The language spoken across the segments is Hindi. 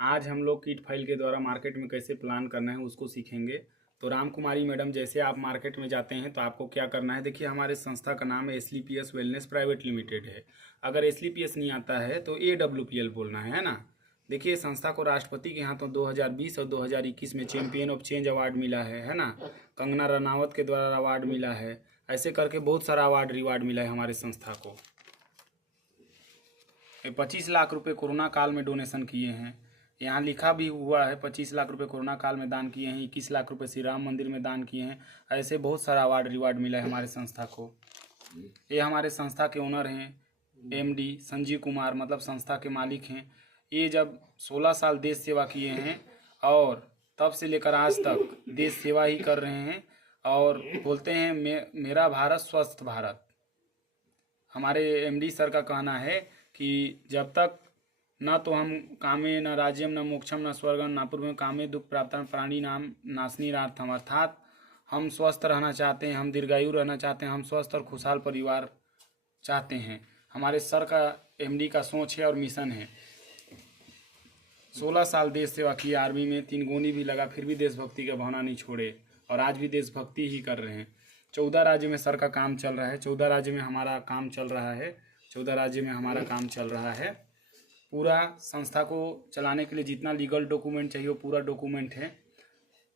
आज हम लोग किट फाइल के द्वारा मार्केट में कैसे प्लान करना है उसको सीखेंगे। तो राम कुमारी मैडम, जैसे आप मार्केट में जाते हैं तो आपको क्या करना है। देखिए, हमारे संस्था का नाम एसलीपीएस वेलनेस प्राइवेट लिमिटेड है। अगर एसलीपीएस नहीं आता है तो AWPL बोलना है ना। देखिए, संस्था को राष्ट्रपति के हाथों 2020 और 2021 में चैंपियन ऑफ चेंज अवार्ड मिला है ना। कंगना रनावत के द्वारा अवार्ड मिला है। ऐसे करके बहुत सारा अवार्ड रिवार्ड मिला है हमारे संस्था को। 25 लाख रुपए कोरोना काल में डोनेशन किए हैं। यहाँ लिखा भी हुआ है 25 लाख रुपए कोरोना काल में दान किए हैं, 21 लाख रुपए श्री राम मंदिर में दान किए हैं। ऐसे बहुत सारा अवार्ड रिवार्ड मिला है हमारे संस्था को। ये हमारे संस्था के ओनर हैं MD संजीव कुमार, मतलब संस्था के मालिक हैं। ये जब 16 साल देश सेवा किए हैं और तब से लेकर आज तक देश सेवा ही कर रहे हैं और बोलते हैं मेरा भारत स्वस्थ भारत। हमारे MD सर का कहना है कि जब तक न तो हम कामे न राज्यम न मोक्षम न स्वर्गम न पूर्वम कामे दुख प्राप्त प्राणी नाम नाशनी नार्थम, अर्थात हम स्वस्थ रहना चाहते हैं, हम दीर्घायु रहना चाहते हैं, हम स्वस्थ और खुशहाल परिवार चाहते हैं। हमारे सर का MD का सोच है और मिशन है। 16 साल देश सेवा की, आर्मी में 3 गोली भी लगा, फिर भी देशभक्ति का भावना नहीं छोड़े और आज भी देशभक्ति ही कर रहे हैं। 14 राज्य में सर का काम चल रहा है, 14 राज्य में हमारा काम चल रहा है, 14 राज्य में हमारा काम चल रहा है। पूरा संस्था को चलाने के लिए जितना लीगल डॉक्यूमेंट चाहिए वो पूरा डॉक्यूमेंट है।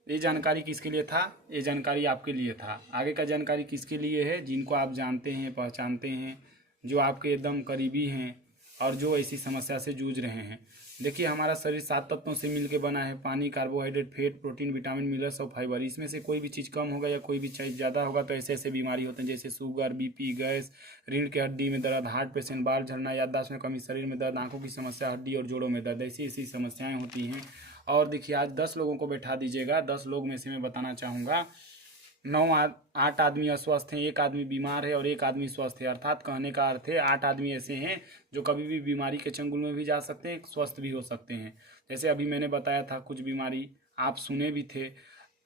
ये जानकारी किसके लिए था? ये जानकारी आपके लिए था। आगे का जानकारी किसके लिए है? जिनको आप जानते हैं, पहचानते हैं, जो आपके एकदम करीबी हैं और जो ऐसी समस्या से जूझ रहे हैं। देखिए, हमारा शरीर 7 तत्वों से मिलकर बना है। पानी, carbohydrate, fat, protein, vitamin, minerals और फाइबर। इसमें से कोई भी चीज़ कम होगा या कोई भी चीज़ ज़्यादा होगा तो ऐसे ऐसे बीमारी होते हैं जैसे शुगर, BP, गैस, रीढ़ की हड्डी में दर्द, हार्ट पेशेंट, बाल झड़ना, याददाश्त में कमी, शरीर में दर्द, आंखों की समस्या, हड्डी और जोड़ों में दर्द, ऐसी ऐसी समस्याएं होती हैं। और देखिए, आज 10 लोगों को बैठा दीजिएगा, 10 लोग में से मैं बताना चाहूँगा 8 आदमी अस्वस्थ हैं, 1 आदमी बीमार है और 1 आदमी स्वस्थ है। अर्थात कहने का अर्थ है 8 आदमी ऐसे हैं जो कभी भी बीमारी के चंगुल में भी जा सकते हैं, स्वस्थ भी हो सकते हैं। जैसे अभी मैंने बताया था कुछ बीमारी आप सुने भी थे,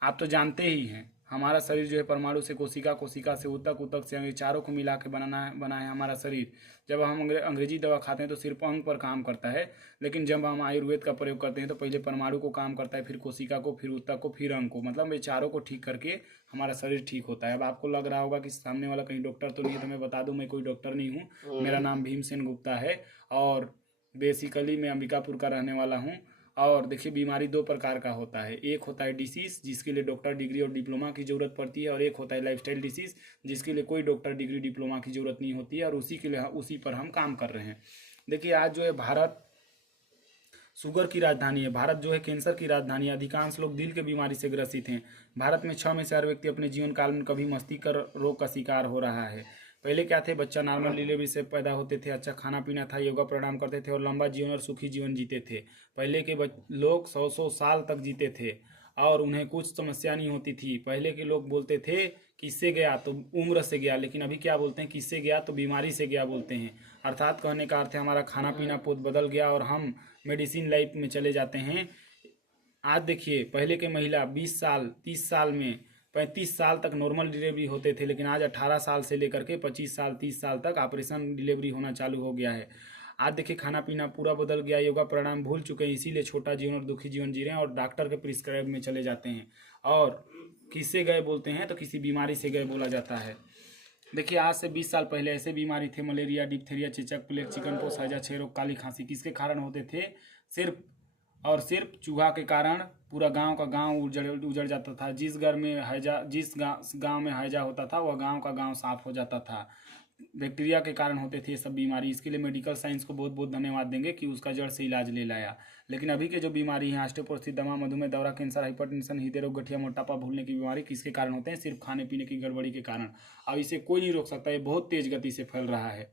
आप तो जानते ही हैं। हमारा शरीर जो है परमाणु से कोशिका, कोशिका से ऊतक, ऊतक से अंग, चारों को मिला के बना है हमारा शरीर। जब हम अंग्रेजी दवा खाते हैं तो सिर्फ अंग पर काम करता है, लेकिन जब हम आयुर्वेद का प्रयोग करते हैं तो पहले परमाणु को काम करता है, फिर कोशिका को, फिर ऊतक को, फिर अंग को। मतलब ये चारों को ठीक करके हमारा शरीर ठीक होता है। अब आपको लग रहा होगा कि सामने वाला कहीं डॉक्टर तो नहीं है, तो मैं बता दूं मैं कोई डॉक्टर नहीं हूँ। मेरा नाम भीमसेन गुप्ता है और बेसिकली मैं अंबिकापुर का रहने वाला हूँ। और देखिए, बीमारी 2 प्रकार का होता है। एक होता है डिसीज़ जिसके लिए डॉक्टर डिग्री और डिप्लोमा की ज़रूरत पड़ती है, और एक होता है लाइफस्टाइल डिसीज़ जिसके लिए कोई डॉक्टर डिग्री डिप्लोमा की ज़रूरत नहीं होती है, और उसी पर हम काम कर रहे हैं। देखिए, आज जो है भारत शुगर की राजधानी है। भारत जो है कैंसर की राजधानी है। अधिकांश लोग दिल के बीमारी से ग्रसित हैं। भारत में 6 में से हर व्यक्ति अपने जीवन काल में कभी मस्तिष्क रोग का शिकार हो रहा है। पहले क्या थे? बच्चा नॉर्मल डिलीवरी से पैदा होते थे, अच्छा खाना पीना था, योगा प्राणायाम करते थे और लंबा जीवन और सुखी जीवन जीते थे। पहले के लोग 100 साल तक जीते थे और उन्हें कुछ समस्या नहीं होती थी। पहले के लोग बोलते थे किससे गया तो उम्र से गया, लेकिन अभी क्या बोलते हैं? किससे गया तो बीमारी से गया बोलते हैं। अर्थात कहने का अर्थ है हमारा खाना पीना बहुत बदल गया और हम मेडिसिन लाइफ में चले जाते हैं। आज देखिए, पहले के महिला 20 साल 30 साल में 35 साल तक नॉर्मल डिलीवरी होते थे, लेकिन आज 18 साल से लेकर के 25 साल 30 साल तक ऑपरेशन डिलीवरी होना चालू हो गया है। आज देखिए, खाना पीना पूरा बदल गया, योगा प्राणायाम भूल चुके हैं, इसीलिए छोटा जीवन और दुखी जीवन जी रहे हैं और डॉक्टर के प्रिस्क्राइब में चले जाते हैं। और किससे गए बोलते हैं तो किसी बीमारी से गए बोला जाता है। देखिए, आज से 20 साल पहले ऐसे बीमारी थे मलेरिया, डिप्थीरिया, चेचक, प्लेग, चिकन पोक्स, हैजा, क्षय रोग, काली खांसी। किसके कारण होते थे? सिर्फ और सिर्फ चूहा के कारण पूरा गांव का गांव उजड़ जाता था। जिस गांव में हैजा होता था वह गांव का गांव साफ हो जाता था। बैक्टीरिया के कारण होते थे ये सब बीमारी। इसके लिए मेडिकल साइंस को बहुत बहुत धन्यवाद देंगे कि उसका जड़ से इलाज ले लाया। लेकिन अभी के जो बीमारी है, ऑस्टियोपोरोसिस, दमा, मधुमेह, दौरा, कैंसर, हाइपरटेंशन, हृदय रोग, गठिया, मोटापा, भूलने की बीमारी किसके कारण होते हैं? सिर्फ खाने पीने की गड़बड़ी के कारण। अब इसे कोई नहीं रोक सकता, ये बहुत तेज गति से फैल रहा है।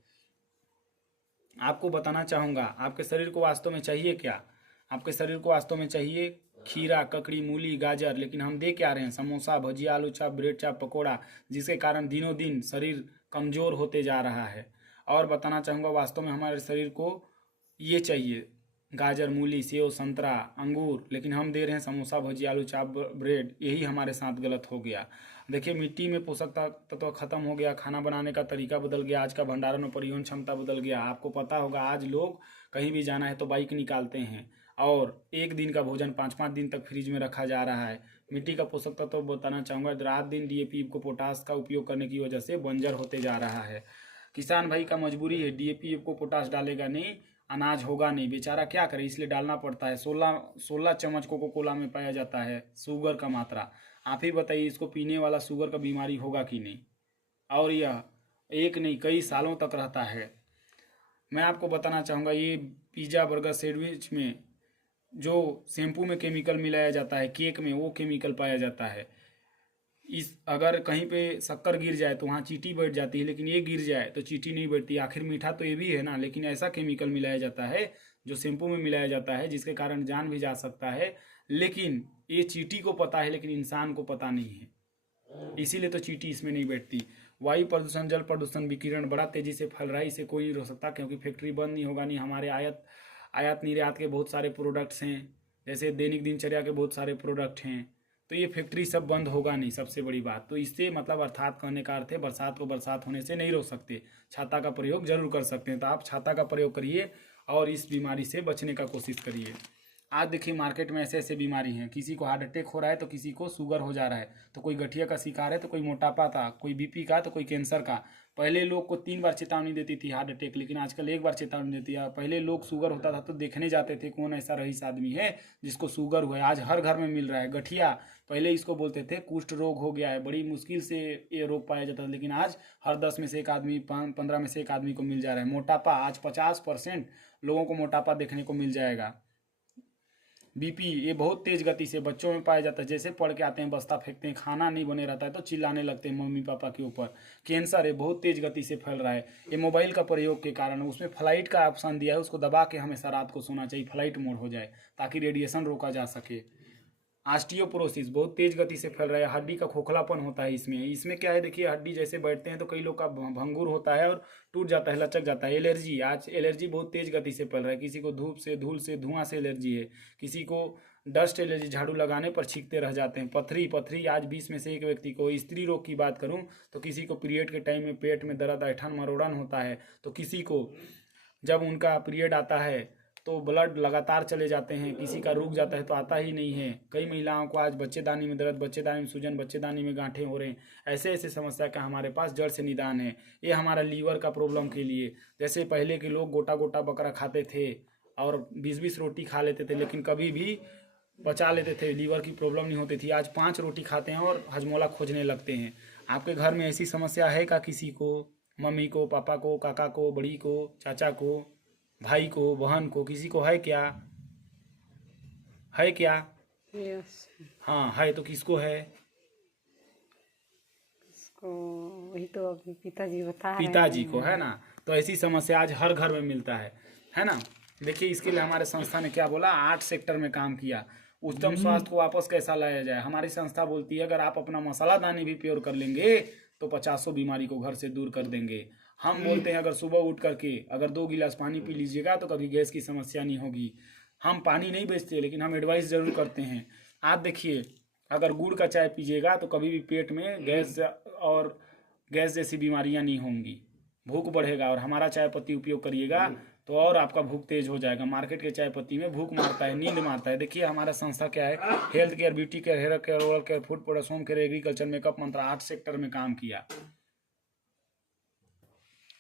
आपको बताना चाहूँगा, आपके शरीर को वास्तव में चाहिए क्या? आपके शरीर को वास्तव में चाहिए खीरा, ककड़ी, मूली, गाजर, लेकिन हम दे क्या रहे हैं? समोसा, भजिया, आलू चाप, ब्रेड चाप, पकौड़ा, जिसके कारण दिनों दिन शरीर कमज़ोर होते जा रहा है। और बताना चाहूँगा, वास्तव में हमारे शरीर को ये चाहिए, गाजर, मूली, सेव, संतरा, अंगूर, लेकिन हम दे रहे हैं समोसा, भजी, आलू चाप, ब्रेड। यही हमारे साथ गलत हो गया। देखिए, मिट्टी में पोषक तत्व खत्म हो गया, खाना बनाने का तरीका बदल गया, आज का भंडारण और परिवहन क्षमता बदल गया। आपको पता होगा, आज लोग कहीं भी जाना है तो बाइक निकालते हैं, और एक दिन का भोजन 5-5 दिन तक फ्रिज में रखा जा रहा है। मिट्टी का पोषक तत्व बताना चाहूँगा, रात दिन डीएपी को पोटास का उपयोग करने की वजह से बंजर होते जा रहा है। किसान भाई का मजबूरी है, डीएपी को पोटास डालेगा नहीं, अनाज होगा नहीं, बेचारा क्या करे, इसलिए डालना पड़ता है। 16 चम्मच कोको कोला में पाया जाता है शुगर का मात्रा। आप ही बताइए, इसको पीने वाला शुगर का बीमारी होगा कि नहीं? और यह एक नहीं, कई सालों तक रहता है। मैं आपको बताना चाहूँगा, ये पिज़्ज़ा, बर्गर, सैंडविच में जो शैम्पू में केमिकल मिलाया जाता है, केक में वो केमिकल पाया जाता है। इस अगर कहीं पे शक्कर गिर जाए तो वहाँ चींटी बैठ जाती है, लेकिन ये गिर जाए तो चींटी नहीं बैठती। आखिर मीठा तो ये भी है ना, लेकिन ऐसा केमिकल मिलाया जाता है जो शैम्पू में मिलाया जाता है, जिसके कारण जान भी जा सकता है। लेकिन ये चींटी को पता है, लेकिन इंसान को पता नहीं है, इसीलिए तो चींटी इसमें नहीं बैठती। वायु प्रदूषण, जल प्रदूषण, विकिरण बड़ा तेजी से फैल रहा है। इसे कोई नहीं रोक सकता, क्योंकि फैक्ट्री बंद नहीं होगा। नहीं, हमारे आयात निर्यात के बहुत सारे प्रोडक्ट्स हैं, जैसे दैनिक दिनचर्या के बहुत सारे प्रोडक्ट हैं, तो ये फैक्ट्री सब बंद होगा नहीं, सबसे बड़ी बात। तो इससे मतलब अर्थात कहने का अर्थ है, बरसात को बरसात होने से नहीं रोक सकते, छाता का प्रयोग जरूर कर सकते हैं। तो आप छाता का प्रयोग करिए और इस बीमारी से बचने का कोशिश करिए। आज देखिए, मार्केट में ऐसे ऐसे बीमारी हैं, किसी को हार्ट अटैक हो रहा है तो किसी को शुगर हो जा रहा है, तो कोई गठिया का शिकार है, तो कोई मोटापा का, कोई बीपी का, तो कोई कैंसर का। पहले लोग को 3 बार चेतावनी देती थी हार्ट अटैक, लेकिन आजकल 1 बार चेतावनी देती है। पहले लोग शुगर होता था तो देखने जाते थे कौन ऐसा रईस आदमी है जिसको शुगर हुआ है। आज हर घर में मिल रहा है। गठिया, पहले इसको बोलते थे कुष्ठ रोग हो गया है, बड़ी मुश्किल से ये रोग पाया जाता था, लेकिन आज हर 10 में से एक आदमी, 15 में से एक आदमी को मिल जा रहा है। मोटापा, आज 50% लोगों को मोटापा देखने को मिल जाएगा। बीपी, ये बहुत तेज गति से बच्चों में पाया जाता है। जैसे पढ़ के आते हैं बस्ता फेंकते हैं, खाना नहीं बने रहता है तो चिल्लाने लगते हैं मम्मी पापा के ऊपर। कैंसर है, बहुत तेज गति से फैल रहा है, ये मोबाइल का प्रयोग के कारण। उसमें फ्लाइट का ऑप्शन दिया है, उसको दबा के हमेशा रात को सोना चाहिए, फ्लाइट मोड हो जाए, ताकि रेडिएशन रोका जा सके। ऑस्टियोपोरोसिस बहुत तेज गति से फैल रहा है, हड्डी का खोखलापन होता है इसमें क्या है, देखिए, हड्डी जैसे बैठते हैं तो कई लोग का भंगुर होता है और टूट जाता है, लचक जाता है। एलर्जी, आज एलर्जी बहुत तेज गति से फैल रहा है। किसी को धूप से, धूल से, धुआं से एलर्जी है, किसी को डस्ट एलर्जी, झाड़ू लगाने पर छींकते रह जाते हैं। पथरी, आज 20 में से एक व्यक्ति को। स्त्री रोग की बात करूं तो किसी को पीरियड के टाइम में पेट में दर्द, ऐंठन, मरोड़न होता है, तो किसी को जब उनका पीरियड आता है तो ब्लड लगातार चले जाते हैं, किसी का रुक जाता है तो आता ही नहीं है। कई महिलाओं को आज बच्चेदानी में दर्द, बच्चेदानी में सूजन, बच्चेदानी में गांठें हो रहे हैं। ऐसे ऐसे समस्या का हमारे पास जड़ से निदान है। ये हमारा लीवर का प्रॉब्लम के लिए, जैसे पहले के लोग गोटा गोटा बकरा खाते थे और 20-20 रोटी खा लेते थे, लेकिन कभी भी पचा लेते थे, लीवर की प्रॉब्लम नहीं होती थी। आज 5 रोटी खाते हैं और हजमोला खोजने लगते हैं। आपके घर में ऐसी समस्या है का? किसी को, मम्मी को, पापा को, काका को, बड़ी को, चाचा को, भाई को, बहन को, किसी को है क्या? है क्या? यस, हाँ है, तो किसको है? इसको वही तो अभी पिताजी बता रहे पिताजी हैं। को, है ना। तो ऐसी समस्या आज हर घर में मिलता है ना। देखिए, इसके लिए हमारे संस्था ने क्या बोला, 8 सेक्टर में काम किया। उत्तम स्वास्थ्य को वापस कैसा लाया जाए, हमारी संस्था बोलती है अगर आप अपना मसाला दानी भी प्योर कर लेंगे तो 50 बीमारी को घर से दूर कर देंगे। हम बोलते हैं अगर सुबह उठ करके अगर 2 गिलास पानी पी लीजिएगा तो कभी गैस की समस्या नहीं होगी। हम पानी नहीं बेचते, लेकिन हम एडवाइस जरूर करते हैं। आप देखिए, अगर गुड़ का चाय पीजिएगा तो कभी भी पेट में गैस जैसी बीमारियां नहीं होंगी, भूख बढ़ेगा। और हमारा चाय पत्ती उपयोग करिएगा तो और आपका भूख तेज हो जाएगा। मार्केट के चाय पत्ती में भूख मारता है, नींद मारता है। देखिए, हमारा संस्था क्या है, health care, beauty care, hair care, oral care, food products, home care, agriculture, makeup, Mantra, 8 sector में काम किया।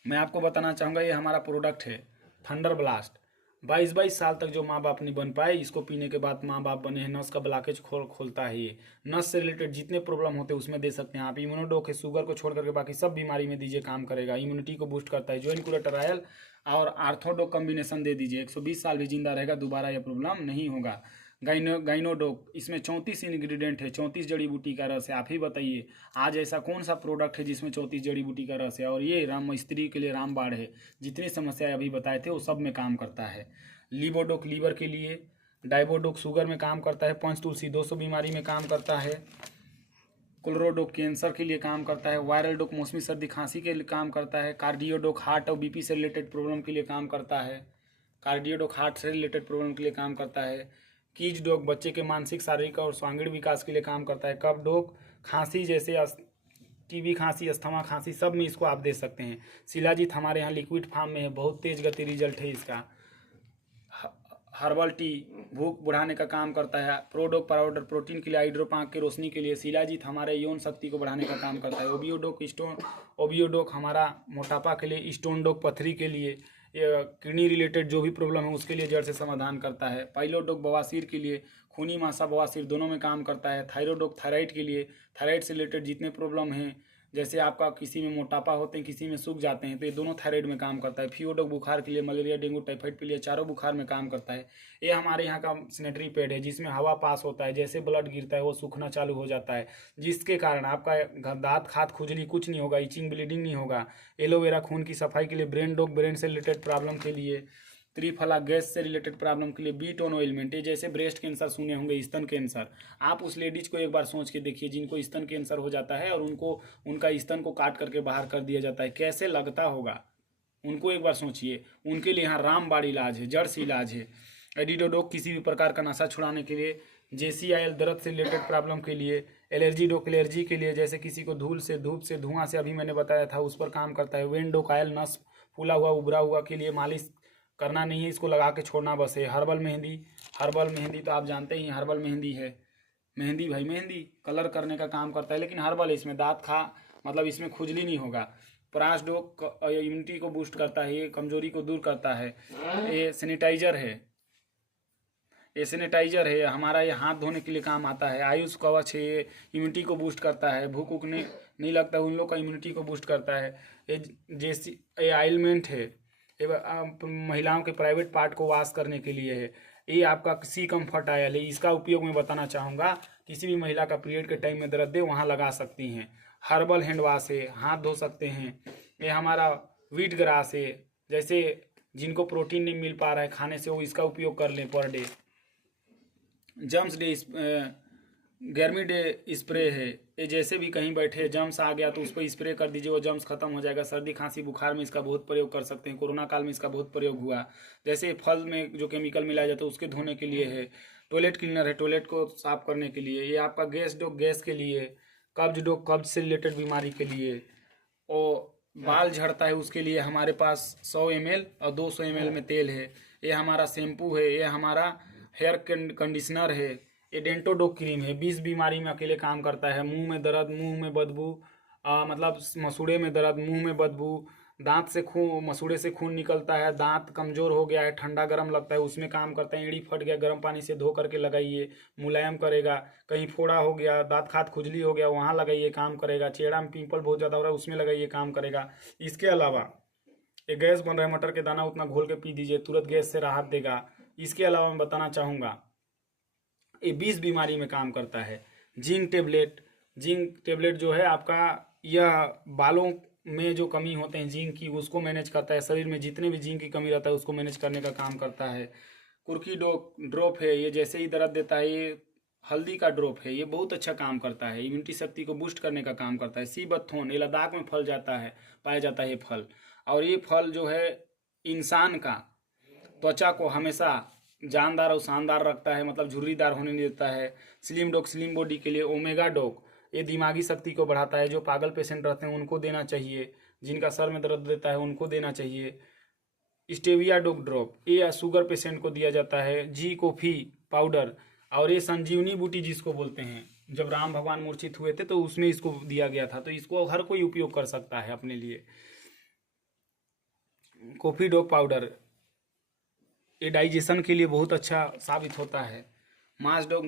मैं आपको बताना चाहूँगा, ये हमारा प्रोडक्ट है थंडर ब्लास्ट। 22-22 साल तक जो माँ बाप नहीं बन पाए, इसको पीने के बाद माँ बाप बने हैं। नस का ब्लॉकेज खोलता है ये। नस से रिलेटेड जितने प्रॉब्लम होते हैं उसमें दे सकते हैं आप। इम्यूनोडोक है, शुगर को छोड़ करके बाकी सब बीमारी में दीजिए, काम करेगा। इम्यूनिटी को बूस्ट करता है। जॉइन क्यूरेटर ऑयल और आर्थोडोक कॉम्बिनेशन दे दीजिए, 120 साल भी जिंदा रहेगा, दोबारा यह प्रॉब्लम नहीं होगा। गाइनोडोक, इसमें 34 इंग्रेडिएंट है, 34 जड़ी बूटी का रस है। आप ही बताइए, आज ऐसा कौन सा प्रोडक्ट है जिसमें 34 जड़ी बूटी का रस है? और ये राम स्त्री के लिए रामबाण है। जितनी समस्याएं अभी बताए थे वो सब में काम करता है। लिवोडोक लीवर के लिए, डाइबोडोक शुगर में काम करता है, पंचतुलसी 200 बीमारी में काम करता है, क्लोरोडोक कैंसर के लिए काम करता है, वायरल डोक मौसमी सर्दी खांसी के लिए काम करता है, कार्डियोडोक हार्ट और बीपी से रिलेटेड प्रॉब्लम के लिए काम करता है, कार्डियो डॉग हार्ट से रिलेटेड प्रॉब्लम के लिए काम करता है। कीज डॉग बच्चे के मानसिक, शारीरिक और स्वांगीण विकास के लिए काम करता है। कफ डॉग खांसी जैसे टीबी खांसी, अस्थमा खांसी, सब में इसको आप दे सकते हैं। शिलाजीत हमारे यहाँ लिक्विड फॉर्म में है, बहुत तेज गति रिजल्ट है इसका। हर्बल टी भूख बढ़ाने का काम करता है। प्रोडोक पाउडर प्रोटीन के लिए, हाइड्रोप आँख की रोशनी के लिए। शिलाजीत हमारे यौन शक्ति को बढ़ाने का काम करता है। ओबियोडोक हमारा मोटापा के लिए। स्टोन डोक पथरी के लिए, किडनी रिलेटेड जो भी प्रॉब्लम है उसके लिए जड़ से समाधान करता है। पाइलोडोक बवासीर के लिए, खूनी मासा बवासीर दोनों में काम करता है। थायरोडोक थायराइड के लिए, थायराइड से रिलेटेड जितने प्रॉब्लम हैं, जैसे आपका किसी में मोटापा होते हैं, किसी में सूख जाते हैं, तो ये दोनों थायराइड में काम करता है। फियोडोक बुखार के लिए, मलेरिया, डेंगू, टाइफाइड के लिए, चारों बुखार में काम करता है। ये हमारे यहाँ का सैनिटरी पैड है जिसमें हवा पास होता है, जैसे ब्लड गिरता है वो सूखना चालू हो जाता है, जिसके कारण आपका दांत खाद खुजली कुछ नहीं होगा, इचिंग ब्लीडिंग नहीं होगा। एलोवेरा खून की सफाई के लिए। ब्रेन डॉग ब्रेन से रिलेटेड प्रॉब्लम के लिए। त्रिफला गैस से रिलेटेड प्रॉब्लम के लिए। बीट ऑन ऑइलमेंट, ये जैसे ब्रेस्ट कैंसर सुने होंगे, स्तन कैंसर, आप उस लेडीज को एक बार सोच के देखिए जिनको स्तन कैंसर हो जाता है और उनको उनका स्तन को काट करके बाहर कर दिया जाता है, कैसे लगता होगा उनको एक बार सोचिए। उनके लिए यहाँ रामबाण इलाज है, जड़ से इलाज है। एडिडोडोक किसी भी प्रकार का नशा छुड़ाने के लिए। JCIL दर्द से रिलेटेड प्रॉब्लम के लिए। एलर्जी डोक एलर्जी के लिए, जैसे किसी को धूल से, धूप से, धुआं से, अभी मैंने बताया था, उस पर काम करता है। वेंडोक आयल नस फूला हुआ उभरा हुआ के लिए, मालिश करना नहीं है, इसको लगा के छोड़ना बस है। हर्बल मेहंदी तो आप जानते ही, हर्बल मेहंदी है, मेहंदी भाई मेहंदी कलर करने का काम करता है, लेकिन हर्बल है, इसमें दांत मतलब इसमें खुजली नहीं होगा। प्राश डोक इम्यूनिटी को बूस्ट करता है, ये कमजोरी को दूर करता है। ये सैनिटाइजर है, हमारा ये हाथ धोने के लिए काम आता है। आयुष कवच है, ये इम्यूनिटी को बूस्ट करता है, भूख उख नहीं लगता उन लोग का इम्यूनिटी को बूस्ट करता है। ये ऑइलमेंट है, ये महिलाओं के प्राइवेट पार्ट को वॉश करने के लिए है। ये आपका सी कम्फर्ट आयल है, इसका उपयोग मैं बताना चाहूँगा, किसी भी महिला का पीरियड के टाइम में दर्द दे वहाँ लगा सकती हैं। हर्बल हैंड वॉश है, हाथ धो सकते हैं। ये हमारा व्हीट ग्रास है, जैसे जिनको प्रोटीन नहीं मिल पा रहा है खाने से, वो इसका उपयोग कर लें पर डे। जम्स डे गर्मी डे स्प्रे है, ये जैसे भी कहीं बैठे जम्स आ गया तो उस पर स्प्रे कर दीजिए, वो जम्स खत्म हो जाएगा। सर्दी खांसी बुखार में इसका बहुत प्रयोग कर सकते हैं, कोरोना काल में इसका बहुत प्रयोग हुआ। जैसे फल में जो केमिकल मिलाया जाता है उसके धोने के लिए है। टॉयलेट क्लीनर है, टॉयलेट को साफ करने के लिए। ये आपका गैस डॉग गैस के लिए। कब्ज डॉग कब्ज से रिलेटेड बीमारी के लिए। और बाल झड़ता है उसके लिए हमारे पास 100 ml और 200 ml में तेल है। ये हमारा शैम्पू है, ये हमारा हेयर कंडीशनर है। ये डेंटोडोक क्रीम है, 20 बीमारी में अकेले काम करता है। मुंह में दर्द, मुंह में बदबू, मतलब मसूड़े में दर्द, मुंह में बदबू, दांत से खून, मसूड़े से खून निकलता है, दांत कमजोर हो गया है, ठंडा गर्म लगता है, उसमें काम करता है। एड़ी फट गया, गर्म पानी से धो करके लगाइए, मुलायम करेगा। कहीं फोड़ा हो गया, दांत खात खुजली हो गया, वहाँ लगाइए, काम करेगा। चेहरा में पिंपल बहुत ज़्यादा हो रहा है, उसमें लगाइए, काम करेगा। इसके अलावा ये गैस बन रहा है, मटर के दाना उतना घोल के पी दीजिए, तुरंत गैस से राहत देगा। इसके अलावा मैं बताना चाहूँगा, ये 20 बीमारी में काम करता है। जिंक टेबलेट जो है आपका, यह बालों में जो कमी होते हैं जिंक की, उसको मैनेज करता है। शरीर में जितने भी जिंक की कमी रहता है उसको मैनेज करने का काम करता है। कुर्की ड्रॉप है, ये जैसे ही दर्द देता है, ये हल्दी का ड्रॉप है, ये बहुत अच्छा काम करता है, इम्यूनिटी शक्ति को बूस्ट करने का काम करता है। सीबत्थोन, ये लद्दाख में पाया जाता है ये फल, और ये फल जो है इंसान का त्वचा को हमेशा जानदार और शानदार रखता है, मतलब झुर्रीदार होने नहीं देता है। स्लिम बॉडी के लिए ओमेगा डॉग, ये दिमागी शक्ति को बढ़ाता है। जो पागल पेशेंट रहते हैं उनको देना चाहिए, जिनका सर में दर्द रहता है उनको देना चाहिए। स्टेविया डॉग ड्रॉप, ये शुगर पेशेंट को दिया जाता है। जी कॉफ़ी पाउडर, और ये संजीवनी बूटी जिसको बोलते हैं, जब राम भगवान मूर्छित हुए थे तो उसमें इसको दिया गया था, तो इसको हर कोई उपयोग कर सकता है अपने लिए। कॉफ़ी डॉग पाउडर, ये डाइजेशन के लिए बहुत अच्छा साबित होता है। मास डॉग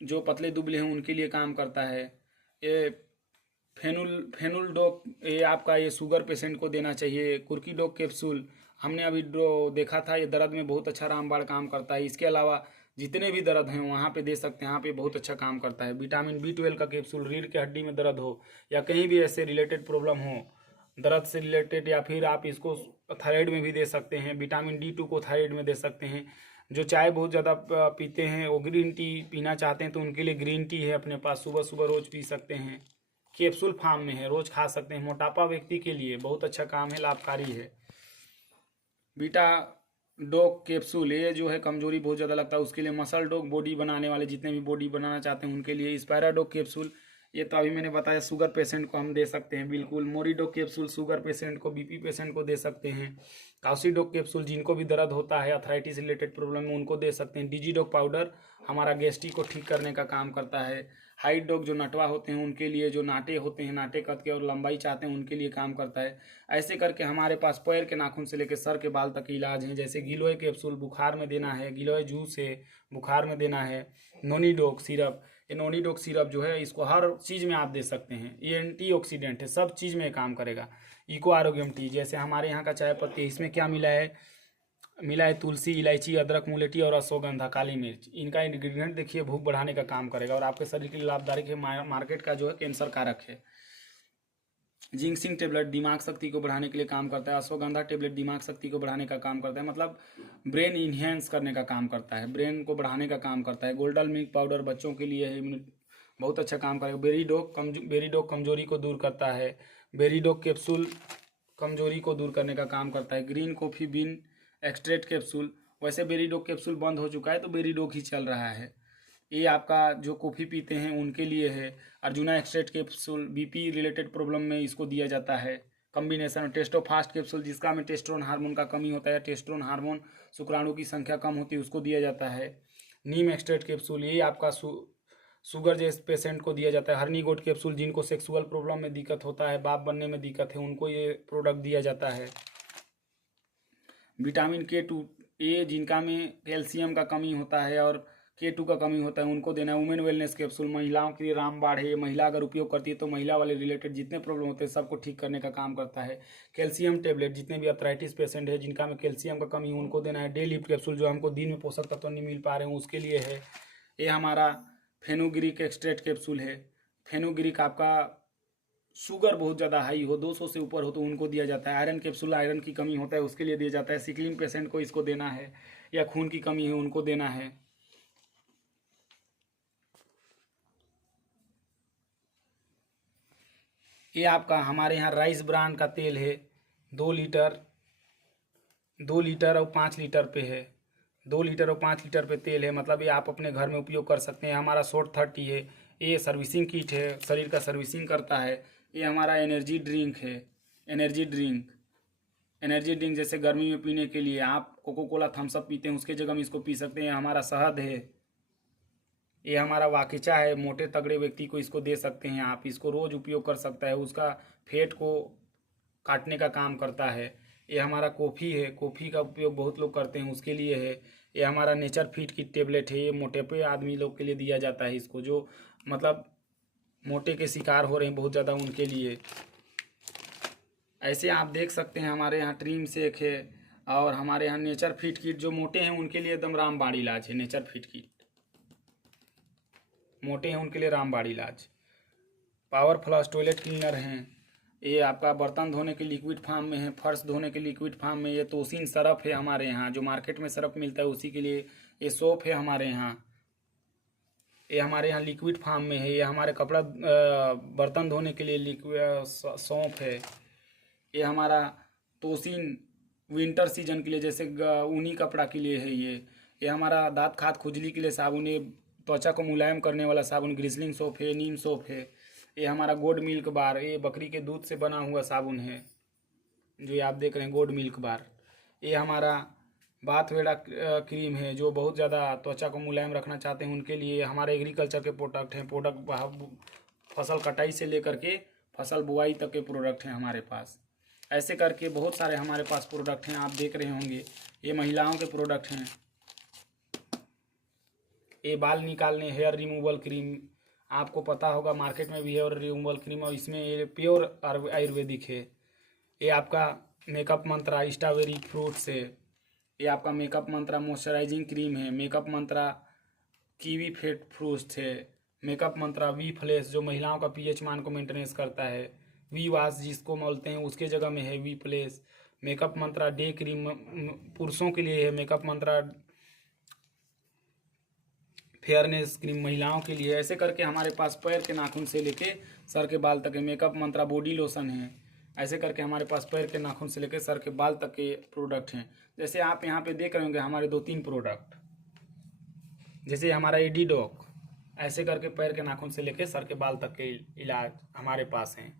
जो पतले दुबले हैं उनके लिए काम करता है। ये फेनुल डॉग, ये आपका ये शुगर पेशेंट को देना चाहिए। कुर्की डॉग कैप्सूल हमने अभी देखा था, ये दर्द में बहुत अच्छा रामबाण काम करता है। इसके अलावा जितने भी दर्द हैं वहाँ पे दे सकते हैं, यहाँ पे बहुत अच्छा काम करता है। विटामिन B12 का कैप्सूल, रीढ़ के हड्डी में दर्द हो या कहीं भी ऐसे रिलेटेड प्रॉब्लम हो दर्द से रिलेटेड, या फिर आप इसको थायराइड में भी दे सकते हैं। विटामिन D2 को थायराइड में दे सकते हैं। जो चाय बहुत ज़्यादा पीते हैं, वो ग्रीन टी पीना चाहते हैं तो उनके लिए ग्रीन टी है अपने पास, सुबह सुबह रोज़ पी सकते हैं। कैप्सूल फार्म में है, रोज़ खा सकते हैं। मोटापा व्यक्ति के लिए बहुत अच्छा काम है, लाभकारी है। बीटा डॉग कैप्सूल, ये जो है कमजोरी बहुत ज़्यादा लगता है उसके लिए। मसल डॉग बॉडी बनाने वाले जितने भी बॉडी बनाना चाहते हैं उनके लिए। स्पायराडॉग कैप्सूल, ये तो अभी मैंने बताया शुगर पेशेंट को हम दे सकते हैं बिल्कुल। मोरिडॉग कैप्सूल शुगर पेशेंट को, बीपी पेशेंट को दे सकते हैं। काउसीडॉग कैप्सूल जिनको भी दर्द होता है अथराइटिस रिलेटेड प्रॉब्लम में उनको दे सकते हैं। डिजीडॉग पाउडर हमारा गैस्ट्रिक को ठीक करने का काम करता है। हाइट डॉग जो नटवा होते हैं उनके लिए, जो नाटे होते हैं, नाटे कद के और लंबाई चाहते हैं उनके लिए काम करता है। ऐसे करके हमारे पास पैर के नाखून से लेकर सर के बाल तक इलाज हैं। जैसे गिलोय कैप्सूल बुखार में देना है, गिलोय जूस है बुखार में देना है। नोनीडोक सिरप, ये नोनीडोक सिरप जो है इसको हर चीज़ में आप दे सकते हैं। ये एंटीऑक्सीडेंट है, सब चीज़ में काम करेगा। इको आरोग्यम टी, जैसे हमारे यहाँ का चाय पत्ती, इसमें क्या मिला है? मिला है तुलसी, इलायची, अदरक, मुलेठी और अश्वगंधा, काली मिर्च। इनका इंग्रेडिएंट देखिए भूख बढ़ाने का काम करेगा और आपके शरीर के लिए लाभदायक है। मार्केट का जो है कैंसर कारक है। जिंक्सिंग टेबलेट दिमाग शक्ति को बढ़ाने के लिए काम करता है। अश्वगंधा टेबलेट दिमाग शक्ति को बढ़ाने का काम करता है, मतलब ब्रेन इन्हेंस करने का काम करता है, ब्रेन को बढ़ाने का काम करता है। गोल्डन मिल्क पाउडर बच्चों के लिए है, बहुत अच्छा काम करेगा। बेरीडोग कमजोरी को दूर करता है। बेरीडोग कैप्सूल कमजोरी को दूर करने का काम करता है। Green coffee been extract capsule, वैसे बेरीडोग कैप्सूल बंद हो चुका है तो बेरीडोग ही चल रहा है। ये आपका जो कॉफ़ी पीते हैं उनके लिए है। Arjuna extract capsule BP related problem में इसको दिया जाता है। कॉम्बिनेशन में टेस्टोफास्ट कैप्सूल, जिसका में टेस्टोन हार्मोन का कमी होता है, टेस्टोन हार्मोन शुक्राणु की संख्या कम होती है, उसको दिया जाता है। नीम एक्सट्रैक्ट कैप्सूल, ये आपका शुगर जैसे पेशेंट को दिया जाता है। हर्नी गोट कैप्सूल, जिनको सेक्सुअल प्रॉब्लम में दिक्कत होता है, बाप बनने में दिक्कत है, उनको ये प्रोडक्ट दिया जाता है। विटामिन K2, ये जिनका में कैल्शियम का कमी होता है और K2 का कमी होता है उनको देना है। वुमेन वेलनेस कैप्सूल, महिलाओं के लिए रामबाण है। ये महिला अगर उपयोग करती है तो महिला वाले रिलेटेड जितने प्रॉब्लम होते हैं सबको ठीक करने का काम करता है। कैल्शियम टेबलेट, जितने भी अर्थराइटिस पेशेंट है जिनका में कैल्शियम का कमी उनको देना है। डे लिफ्ट कैप्सूल, जो हमको दिन में पोषक तत्व नहीं मिल पा रहे हैं उसके लिए है। ये हमारा फेनुग्रीक एक्सट्रैक्ट कैप्सूल है। फेनुग्रीक आपका शुगर बहुत ज़्यादा हाई हो, 200 से ऊपर हो तो उनको दिया जाता है। आयरन कैप्सूल, आयरन की कमी होता है उसके लिए दिया जाता है। सिकलिन पेशेंट को इसको देना है, या खून की कमी है उनको देना है। ये आपका हमारे यहाँ राइस ब्रांड का तेल है। 2 लीटर और 5 लीटर पे है। 2 लीटर और 5 लीटर पे तेल है, मतलब ये आप अपने घर में उपयोग कर सकते हैं। हमारा शॉर्ट 30 है, ये सर्विसिंग किट है, शरीर का सर्विसिंग करता है। ये हमारा एनर्जी ड्रिंक है। एनर्जी ड्रिंक जैसे गर्मी में पीने के लिए आप कोको कोला थम्स अप पीते हैं उसके जगह में इसको पी सकते हैं। हमारा शहद है। ये हमारा वाकिचा है, मोटे तगड़े व्यक्ति को इसको दे सकते हैं आप, इसको रोज़ उपयोग कर सकता है, उसका फेट को काटने का काम करता है। ये हमारा कॉफ़ी है, कॉफ़ी का उपयोग बहुत लोग करते हैं उसके लिए है। ये हमारा नेचर फिट की टेबलेट है, ये मोटेपे आदमी लोग के लिए दिया जाता है इसको, जो मतलब मोटे के शिकार हो रहे हैं बहुत ज़्यादा उनके लिए। ऐसे आप देख सकते हैं हमारे यहाँ ट्रीम शेक है, और हमारे यहाँ नेचर फिट किट, जो मोटे हैं उनके लिए एकदम रामबाण इलाज है। नेचर फिट किट मोटे हैं उनके लिए रामबाण इलाज। पावर फ्लश टॉयलेट क्लीनर हैं, ये आपका बर्तन धोने के लिक्विड फॉर्म में है, फर्श धोने के लिक्विड फॉर्म में। ये तोसीन सरफ है हमारे यहाँ, जो मार्केट में सरफ मिलता है उसी के लिए। ये सोप है हमारे यहाँ, ये हमारे यहाँ लिक्विड फॉर्म में है। ये हमारे कपड़ा बर्तन धोने के लिए लिक्विड सौंफ है। ये हमारा तोसीन विंटर सीजन के लिए, जैसे ऊनी कपड़ा के लिए है। ये हमारा दांत खाद खुजली के लिए साबुन, ये त्वचा को मुलायम करने वाला साबुन ग्रिसलिंग सोप है। नीम सोप है। ये हमारा गोड मिल्क बार, ये बकरी के दूध से बना हुआ साबुन है जो ये आप देख रहे हैं, गोड मिल्क बार। ये हमारा बाथवेड़ा क्रीम है, जो बहुत ज़्यादा त्वचा को मुलायम रखना चाहते हैं उनके लिए। हमारे एग्रीकल्चर के प्रोडक्ट हैं, फसल कटाई से लेकर के फसल बुआई तक के प्रोडक्ट हैं हमारे पास। ऐसे करके बहुत सारे हमारे पास प्रोडक्ट हैं, आप देख रहे होंगे। ये महिलाओं के प्रोडक्ट हैं। ये बाल निकालने हेयर रिमूवल क्रीम, आपको पता होगा मार्केट में भी हेयर रिमूवल क्रीम, और इसमें ये प्योर आयुर्वेदिक है। ये आपका मेकअप मंत्रा स्ट्रॉबेरी फ्रूट से, ये आपका मेकअप मंत्रा मॉइस्चराइजिंग क्रीम है। मेकअप मंत्रा कीवी फेट फ्रूट्स है। मेकअप मंत्रा वी फ्लैश, जो महिलाओं का पीएच मान को मेंटेनेंस करता है। वी वाश जिसको बोलते हैं उसके जगह में है we place. Makeup Mantra day cream पुरुषों के लिए है। मेकअप मंत्रा फेयरनेस क्रीम महिलाओं के लिए। ऐसे करके हमारे पास पैर के नाखून से लेके सर के बाल तक है। मेकअप मंत्रा बॉडी लोशन है। ऐसे करके हमारे पास पैर के नाखून से लेकर सर के बाल तक के प्रोडक्ट हैं। जैसे आप यहाँ पे देख रहे होंगे हमारे 2-3 प्रोडक्ट, जैसे हमारा एडी डॉक, ऐसे करके पैर के नाखून से लेकर सर के बाल तक के इलाज हमारे पास हैं।